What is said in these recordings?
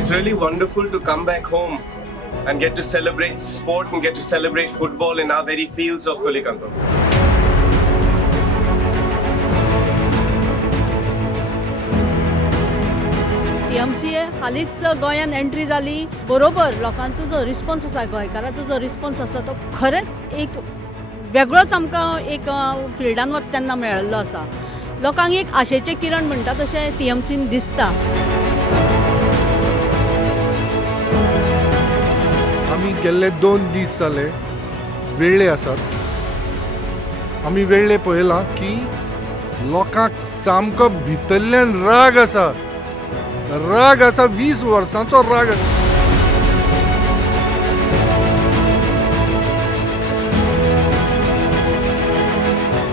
It's really wonderful to come back home and get to celebrate sport and get to celebrate football in our very fields of Tolikanto. TMCA हालींच गोंयान entry जाली बरोबर लोकांचो जो response आसा गोंयकारांचो जो रिस्पॉन्स आसा तो खरेंच एक वेगळोच आमकां एक फिल्डान वता तेन्ना मेळिल्लो आसा. लोकांक एक आशेचें किरण म्हणटा तशें TMCन दिसता. आमी गेल्ले 2 दीस जाले वेळ्ळे आसात. आमी वेळ्ळे पळयलां की लोकांक सामको भितरल्यान राग आसा. 20 वर्सांचो राग आसा.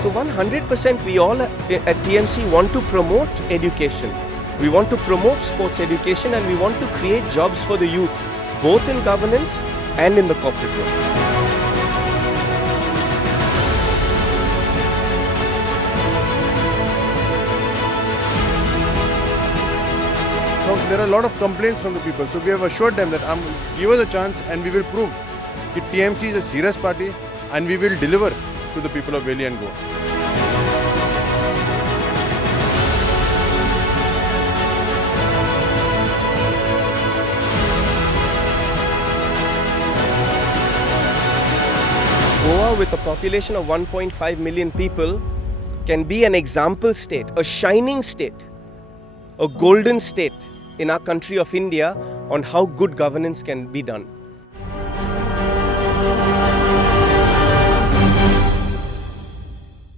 So 100% we all at TMC want to promote education. We want to promote sports education and we want to create jobs for the youth, both in governance and in the corporate world. So there are a lot of complaints from the people. So we have assured them that give us a chance and we will prove that TMC is a serious party and we will deliver to the people of Valley and Goa. Goa, with a population of 1.5 million people, can be an example state, a shining state, a golden state in our country of India on how good governance can be done.